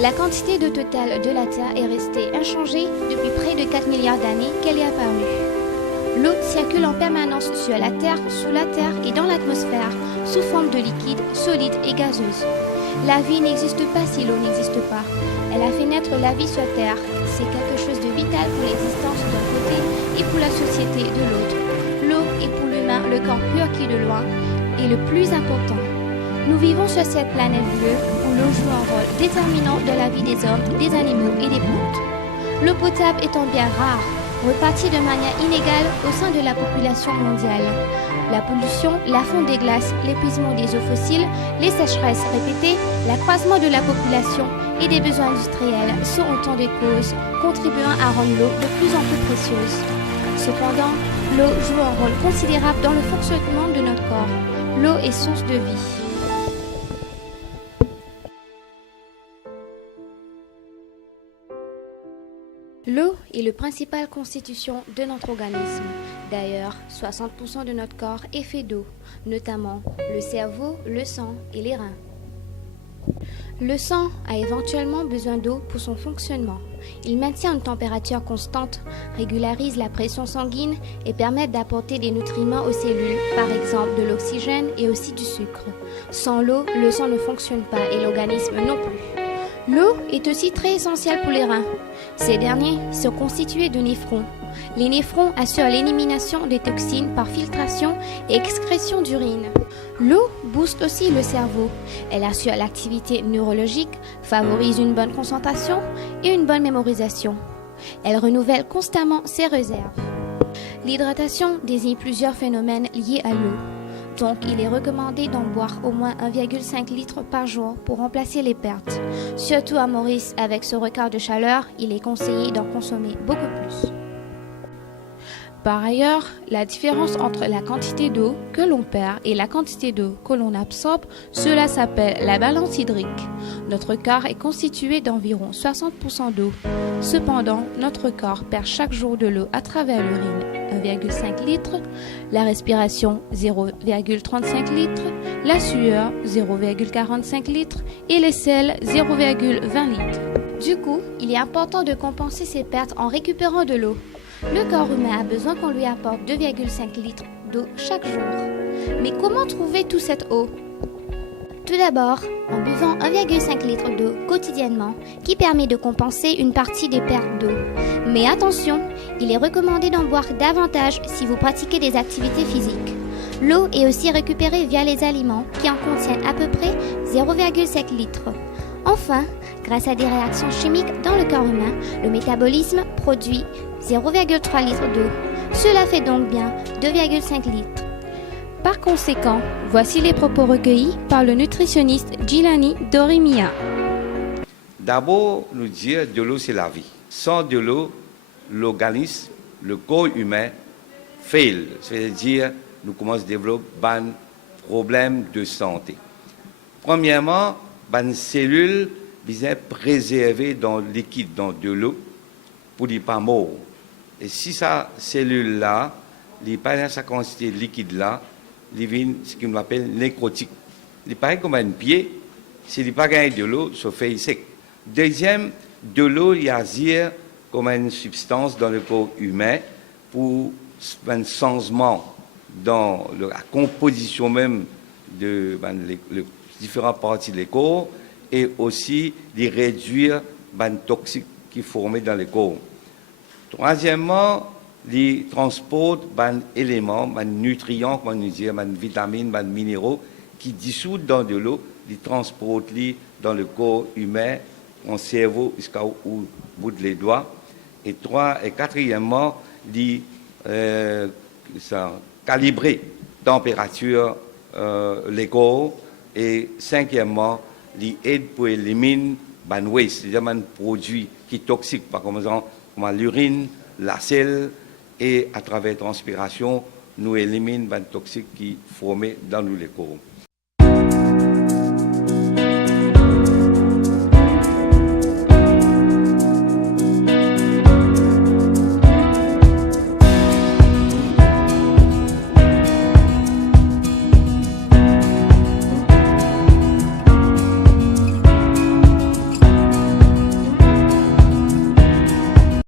La quantité d'eau totale de la Terre est restée inchangée depuis près de 4 milliards d'années qu'elle est apparue. L'eau circule en permanence sur la Terre, sous la Terre et dans l'atmosphère, sous forme de liquide, solide et gazeuse. La vie n'existe pas si l'eau n'existe pas. Elle a fait naître la vie sur Terre. C'est quelque chose de vital pour l'existence d'un côté et pour la société de l'autre. L'eau est pour l'humain le corps pur qui, de loin, est le plus important. Nous vivons sur cette planète bleue où l'eau joue un rôle déterminant dans la vie des hommes, des animaux et des plantes. L'eau potable étant bien rare, repartie de manière inégale au sein de la population mondiale. La pollution, la fonte des glaces, l'épuisement des eaux fossiles, les sécheresses répétées, l'accroissement de la population et des besoins industriels sont autant de causes contribuant à rendre l'eau de plus en plus précieuse. Cependant, l'eau joue un rôle considérable dans le fonctionnement de notre corps. L'eau est source de vie. L'eau est la principale constitution de notre organisme. D'ailleurs, 60% de notre corps est fait d'eau, notamment le cerveau, le sang et les reins. Le sang a éventuellement besoin d'eau pour son fonctionnement. Il maintient une température constante, régularise la pression sanguine et permet d'apporter des nutriments aux cellules, par exemple de l'oxygène et aussi du sucre. Sans l'eau, le sang ne fonctionne pas et l'organisme non plus. L'eau est aussi très essentielle pour les reins. Ces derniers sont constitués de néphrons. Les néphrons assurent l'élimination des toxines par filtration et excrétion d'urine. L'eau booste aussi le cerveau. Elle assure l'activité neurologique, favorise une bonne concentration et une bonne mémorisation. Elle renouvelle constamment ses réserves. L'hydratation désigne plusieurs phénomènes liés à l'eau. Donc, il est recommandé d'en boire au moins 1,5 litre par jour pour remplacer les pertes. Surtout à Maurice, avec ce record de chaleur, il est conseillé d'en consommer beaucoup plus. Par ailleurs, la différence entre la quantité d'eau que l'on perd et la quantité d'eau que l'on absorbe, cela s'appelle la balance hydrique. Notre corps est constitué d'environ 60% d'eau. Cependant, notre corps perd chaque jour de l'eau à travers l'urine, 1,5 litre, la respiration 0,35 litres, la sueur 0,45 litres et les selles 0,20 litres. Du coup, il est important de compenser ces pertes en récupérant de l'eau. Le corps humain a besoin qu'on lui apporte 2,5 litres d'eau chaque jour. Mais comment trouver toute cette eau ? Tout d'abord, en buvant 1,5 litre d'eau quotidiennement, qui permet de compenser une partie des pertes d'eau. Mais attention, il est recommandé d'en boire davantage si vous pratiquez des activités physiques. L'eau est aussi récupérée via les aliments qui en contiennent à peu près 0,5 litres. Enfin, grâce à des réactions chimiques dans le corps humain, le métabolisme produit 0,3 litres d'eau. Cela fait donc bien 2,5 litres. Par conséquent, voici les propos recueillis par le nutritionniste Djilani Dorimia. D'abord, nous dire de l'eau, c'est la vie. Sans de l'eau, l'organisme, le corps humain, fail. C'est-à-dire, nous commençons à développer des problèmes de santé. Premièrement, les cellules sont préservées dans le liquide, dans de l'eau, pour ne pas mourir. Et si cette cellule-là, il n'y a pas sa quantité de liquide-là, il y a ce qu'on appelle nécrotique. Il paraît comme un pied, s'il n'y a pas de l'eau, ça fait sec. Deuxième, de l'eau, il y a comme une substance dans le corps humain pour un changement dans la composition même de les différentes parties du corps et aussi de réduire les toxiques qui sont formés dans le corps. Troisièmement, les transports des éléments, des nutriments, comme on dit, des vitamines, des minéraux qui dissoutent dans de l'eau, les transportent dans le corps humain, en cerveau jusqu'au bout des doigts. Et quatrièmement, les calibrer la température les corps. Et cinquièmement, les aides pour éliminer les wastes, c'est-à-dire les produits qui sont toxiques, par exemple comme l'urine, la selle, et à travers la transpiration, nous éliminons les toxiques qui sont formés dans nos corps.